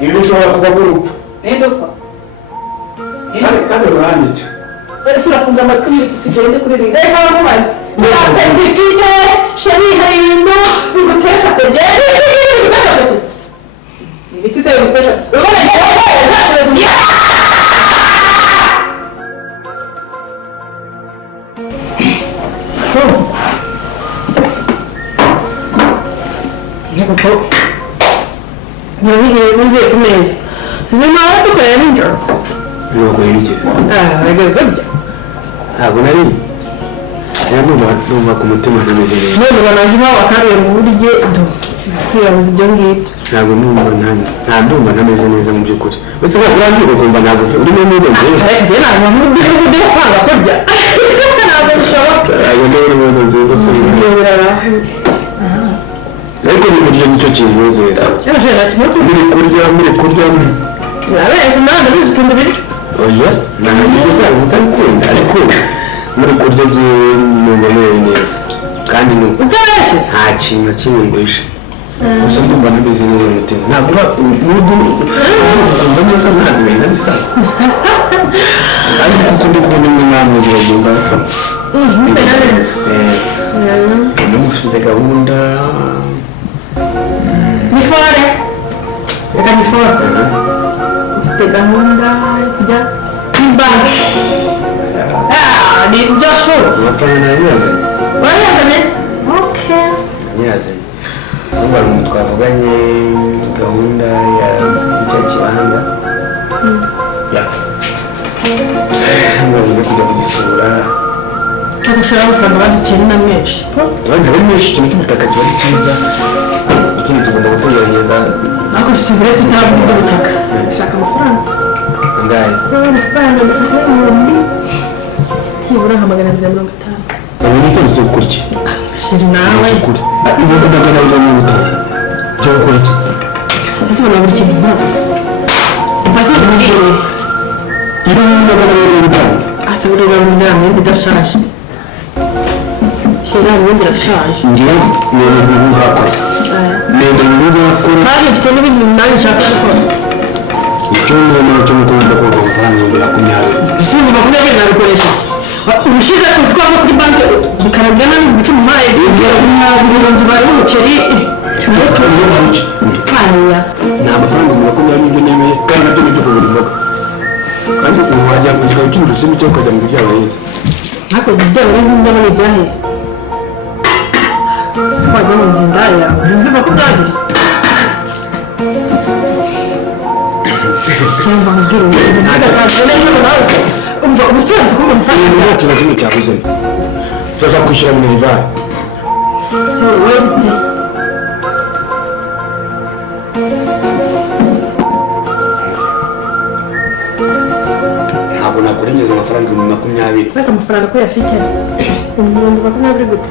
Ibi ushobora kuva mu rugo. Dupfa. Kandi uranyica. Sinafunga amatwi y'iki tugende kuri rinda. Reka bamubaze. Apeti mfite, sheri hari ibintu bigutesha apeti. Bigutesha apeti. Ibiki se bigutesha? Urabona uze ku meza. Izo mpamvu dukorera nijoro. Nuko yirikiza. Rwose burya. Ntabwo nari. Numva ku mutima ntameze neza. None banaje bawa kabiri mu buryo kwiyabuza ibyo ngibyo. Ntabwo ndumva ntameze neza mu by'ukuri. Bose bakurambiye kumva ntabwo urimo n'ibyo nziza. Ariko ntabwo ndi kwanga kurya. Ntabwo bishoboka. Ntabwo ndi mu nziza se. Ariko ni buryo nicyo kintu nziza. Muri kurya. Urabeshya ntabwo bizikunda ibiryo. Oya, ntabwo uzaba utabikunda ariko muri kurya giye numva merewe neza. Kandi nuko. Utabeshya? Nta kintu na kimwe nguhisha. Gusa ndumva ntameze neza mu mutima. Ntabwo umva neza ntabwo ibintu ari sawa. Ariko kuko ndi kubona imwe namwe ziragenda. Uno munsi ufite gahunda. Ni fore. Reka ni fore. Ufite gahunda yo kujya kuri banki. Ni ibyo shuri. Amafaranga narayazanye. Warayazanye? Okay. Narayazanye. Urumva umuntu twavuganye gahunda ya icya kibanza. Ntabwo kujya kugisura. Ntabwo ushobora amafaranga badukira na menshi. Abandi bari menshi ikintu cy'ubutaka kiba ari cyiza. Ikindi tugomba gutegereza. Ariko sibure tutavuga ubutaka. Ndashaka amafaranga. Angahe? Amafaranga ndashaka y'ibihumbi. Kibura nka 250. Ubu ni cyo ukurya. Shiri nawe. Ukuri. Izo ndaga nazo mu butaka. Cyo ukuri. Ese bana buri kintu ntabwo. Mfase n'ibintu. Iri ni ndaga nazo mu butaka. Asubira mu nama ndashaje. Shiri nawe ndashaje. Ngiye ni ibintu uzakora. Nenda uzakora. Kandi mfite n'ibintu nawe nshaka gukora. Icyo ni cyo mukunda ko amafaranga y'Amerika. Bisimo makumyabiri nabikoresha. Urushize kuzi ko kuri banki bikarabya nani mu cyuma maye bigira n'abirunzi bari umuceri. Aya. Nta mafaranga makumyabiri n'ibyo nemeye kandi nabyo nibyo kugura imboga. Kandi ubu wajya mu gihe cy'ubucuruzi cyo kujya mu bijya abayizi. Nako bijya abayizi ndabona ibyahe. Sipajya mu ndaya. Ibyo makumyabiri. Cyangwa ngiro. Nagakazana n'abazawe. Umva ubusanzwe ko amafaranga ntacyo na kimwe cyabuze. Tuza kwishyura mu Niva. So wait. Ntabwo nakurengeza amafaranga 20. Ariko amafaranga ko yafite. 20 gute?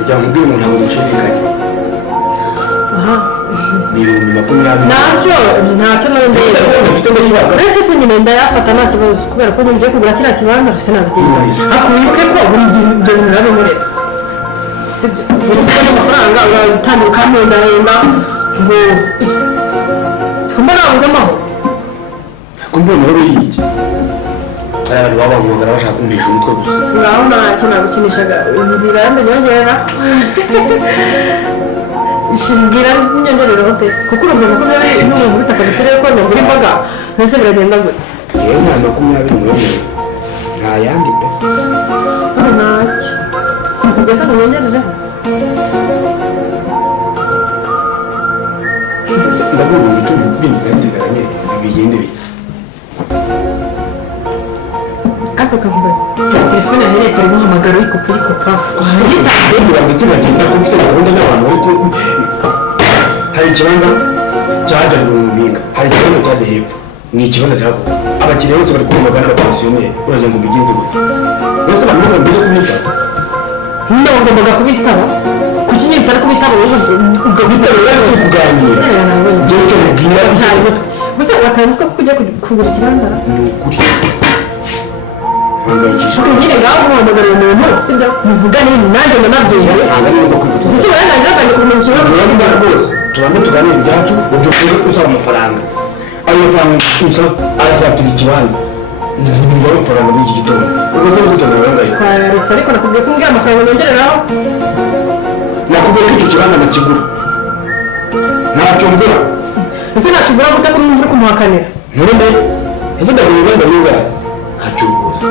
Ijya mu bwira umuntu ntabwo mushidikanya. Aha. 20. Ntacyo narondeye. Ufite muri ibanga. Uretse se nyine ndayafata nta kibazo kubera ko ngiye kugura kiriya kibanza gusa nabigenza. Akuyibuke ko buri gihe ibyo bintu nabimurera. Sibyo. Buri amafaranga uratanduka nenda ngo sikumba nabuze amahoro. Kumbe muri yiki. Abantu babamugara bashaka kumvisha umutwe gusa. Urabona icyo nagukinishaga ibirambe nyongera. Ishingira nyongerero hote kuko urumva ko byari n'umuntu bitaka bitere ko ngo imboga nese biragenda gute. Yewe nta 20 muri nta yandi pe. Ntacyo. Sikugesa kunyongerera. Ndabona ibicuruzwa bindi nzigaranye bigende bite. Ako kavubaza. Telefone yahereye kare muhamagaro y'ikopa. Yitanze ndetse bagenda ko mfite gahunda n'abantu ariko hari ikibanza cyajya mu mpinga. Hari ikibanza cyajya hepfo. Ni ikibanza cyako. Abakiriya bose bari kumugana n'abapensionneri. Uraje ngo bigenze gute. Bose abantu bagomba kubita. Ninde wagombaga kubitaba? Kuki nyine utari kubitaba ubwo bitorera kuganira. Cyo mubwira ntabwo. Bose watandukanye kujya kugura ikibanza. Ni ukuri. Hangayikisha. Nyine ngaho muhamagara umuntu sibyo muvugane nanjye ndanabyiye. Ntabwo ari ngombwa kwita. Sisi uburenganzira bwanjye kumenya ikibazo. tubanze tuganire ibyacu ubwo usaba amafaranga ayo mafaranga usaba arasatira ikibanza nimba amafaranga muri iki gitondo ubwo se gute nawe twararetse ariko nakubwiye ko mbwira amafaranga nongereraho nakubwiye ko icyo kibanza nakigura ntacyo ngura ese nakigura gute ko numva uri kumuhakanira none ese ndagura ibibanza bingahe ntacyo rwose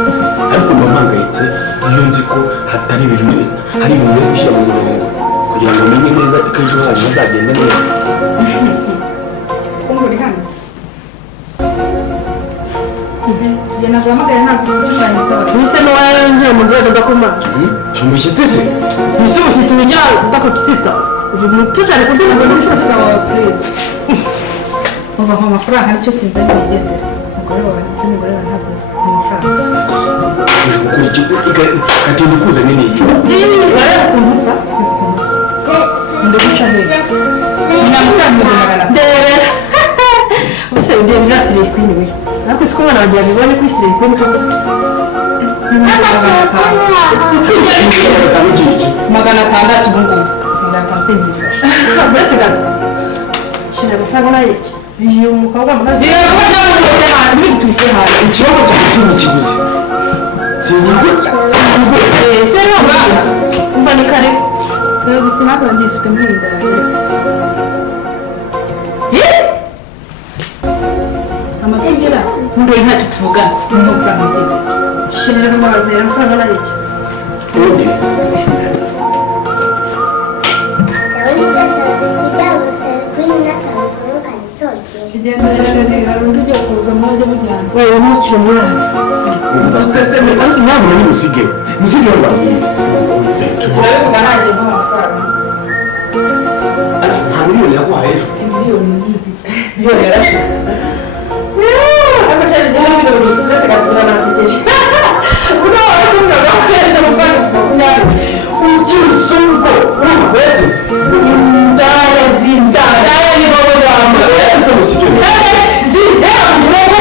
ariko mba mpangayitse iyo nzi ko hatari ibintu hari ibintu biri gushyira mu murongo kugira ngo umenye neza ko ejo hanyu hazagenda neza kumva uri hano njye naguhamagaye ntabwo ujyanye ikaba ese n'uwawe winjiye mu nzu wajya udakomanga umushyitsi se ese umushyitsi winjira udakora sisita ubu muto cyane ku buryo muri sasita wawe purize uva mu mafaranga nicyo kinzanye yigendera umugore wawe n'umugore wawe ntabyo nzi mu mafaranga gatinda ukuzanye n'iyi urareba ukuntu usa ndaguca heza nyamukambwe magana ndebera ubuse ndebera irasiriye kwini we ariko isi ko umwana wagira ngo ibone ko isiriye kwini koko magana atandatu ubu ngubu magana atanu singifasha uretse gato shira amafaranga n'ayiki uyu mukobwa mukazi ntibitwise hasi ikibazo cyawe cy'ubu kiguzi ese rero umva ni kare gukina ntabwo ngifite muri iyi nda yawe amategera ngo ntacyo tuvugana n'amafaranga agiye shirira amazera amafaranga n'ayiki ubundi kigendera hari undi ugiye kuza mwajya mujyana wewe ntukiri umwana ntabwo ni musige w'ababwira turabivuga nanjye nk'amafaranga nta miliyoni yaguhaye ejo miliyoni n'igiki miliyoni yarashize amashanyarazi ya miliyoni uretse gatuna nasekeje kuko wakumva bakweza amafaranga makumyabiri ugize ubwo urabetse se indaya zindaya ni wowe wambaye ese musige zindaya ni wowe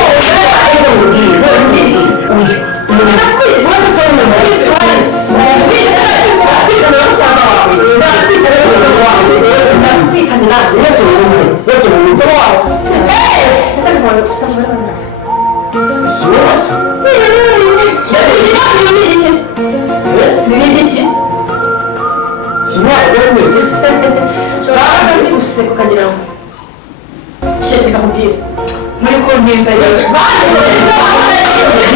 muri kongenza yose kandi wowe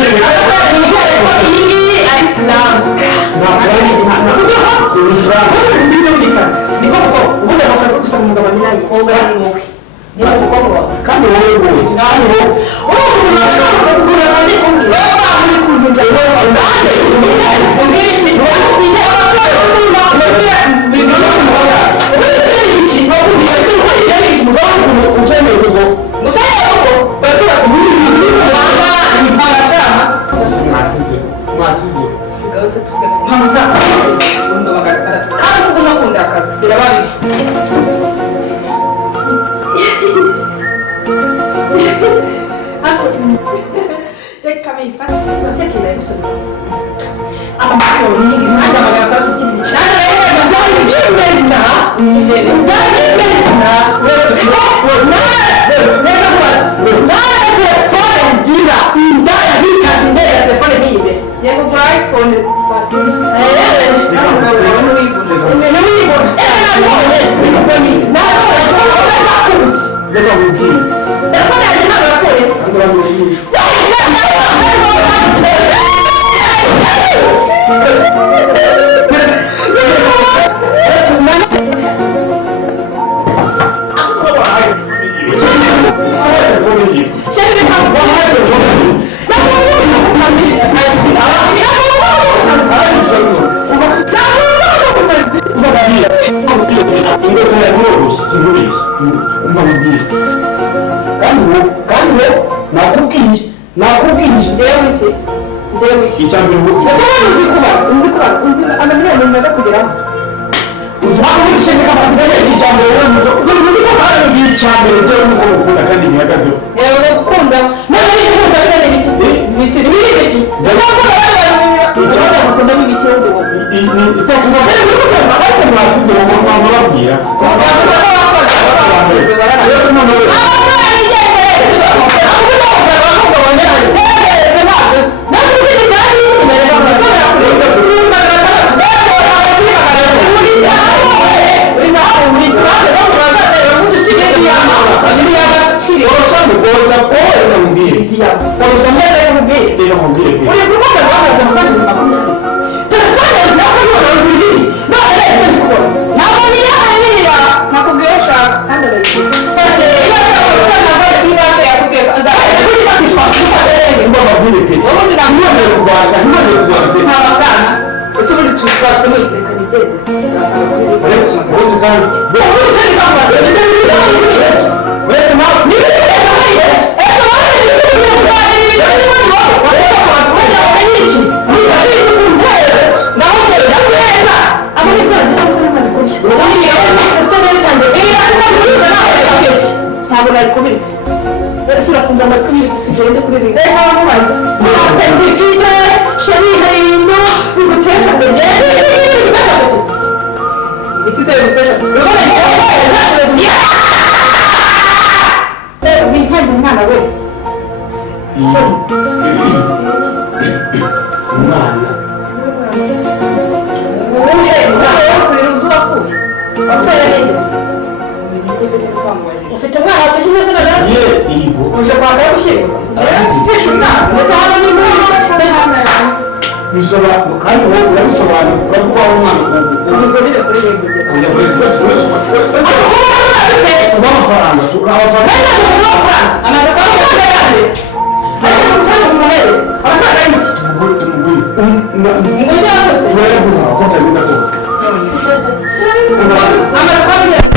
rwose mwasize sigaho se tusigaye amafaranga ibihumbi magana atandatu kandi ubwo unakunda akazi biraba bibi reka bifate batekera ibisubizo amafaranga y'ingi ntaza magana atandatu kiri cyane ndayimena telefone ngira indaya bikazi ndera telefone n'iyibe yego bwa iphone reka mubwire telefone yanjye ntabwo yapfuye andura mu jisho ingoto ya mworoshye sinubeshye umva mubwire kandi wo nakubwiye njyewe iki icya mbere ubuzi ese wowe uzi kuba uzi amamiliyoni bimaze kugeraho uzaba umushinga amazi gane icya mbere wowe muzo ugera muri ko kandi ngiye icya mbere byo nuko mukunda kandi bihagazeho yewe gukunda none n'ikunda byane biki biki biki uzakunda abantu bakunda bibiki wundi wowe mwasize wowe mwamubabwira wavuze ko wasaga bari kubira iki ese urafunze amatwi y'ibiti tugende kuri ringa reka bamubaze ntabwo mfite sheri hari ibintu bigutesha ngo ngende bigutesha ngo ibiti se bigutesha urabona rero winkanje umwana we so umwana wowe kurira uzi wapfuye wapfuye rero ufite umwana wafashe neza na ye igo uje kwanga gushyinguza ufashe umwana mbese hano ni muri bisoba kandi wowe urabisobanura uravuga aho umwana tubigurire kuri rege kujya muri twe tuba amafaranga amaze kwa muganga yande ariko mufanye umuhereza amafaranga y'iki ngujya turayaguha ko utagenda koko amaze kwa muganga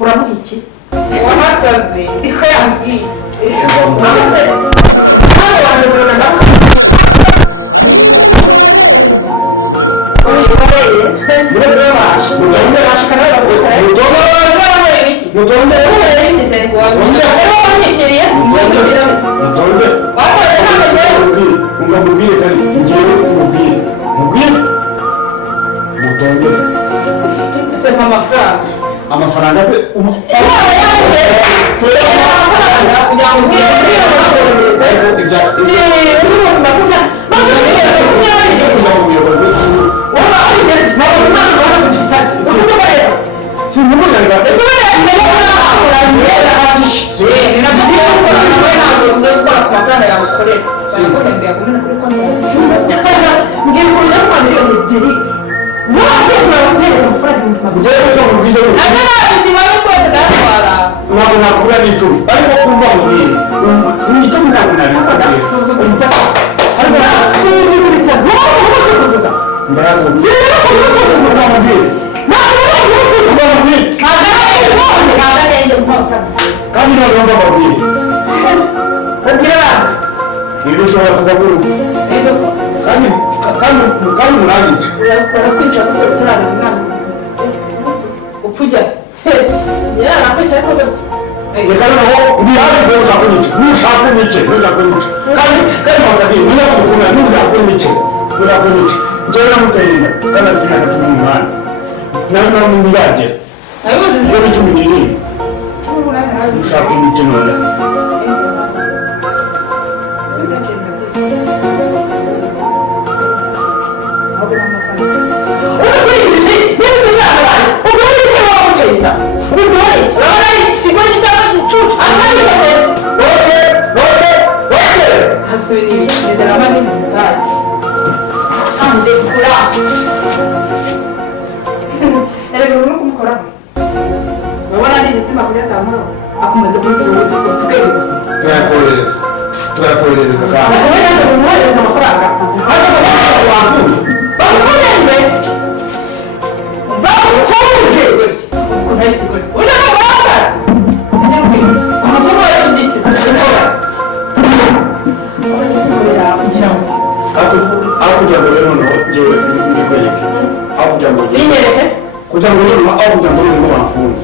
uramuha iki wamasaze iko yambwiye amase ntabwo wandurana ndamusa uretse basha mutonde basha kandi bagukora mutonde wabonye iki mutonde wabonye iki se wabonye wabonyeshereye mutonde mutonde wakoze ntabwo ngiye ungamubwire kandi ngiye kumubwire mubwire mutonde ese nk'amafaranga amafaranga se kugira ngo ntabwo nakubura n'icumi ariko kumva mubwire icumi ntabwo nabikora ndasuzuguritsa ariko ndasuzuguritsa ntukuzuguza ndasuzuguza mubwire kandi ntabwo mba mubwire ibi bishobora kuva muri ubu kandi murangice urakwica kuko turara umwana upfujya yarakwica ariko reka noneho ntiyabize ushaka unyice nushaka unyice nushaka unyice kandi wasabye niba kudukunda nushaka unyice nushaka unyice njyewe namuteye inda kandi afite imyaka 18 nawe ntiragera iyo ni 17 nushaka unyice none turakoherereza kandi amafaranga kugira ngo rero noneho ngewe mbikwereke aho kugira ngo kugira ngo noneho aho kugira ngo noneho bamfunge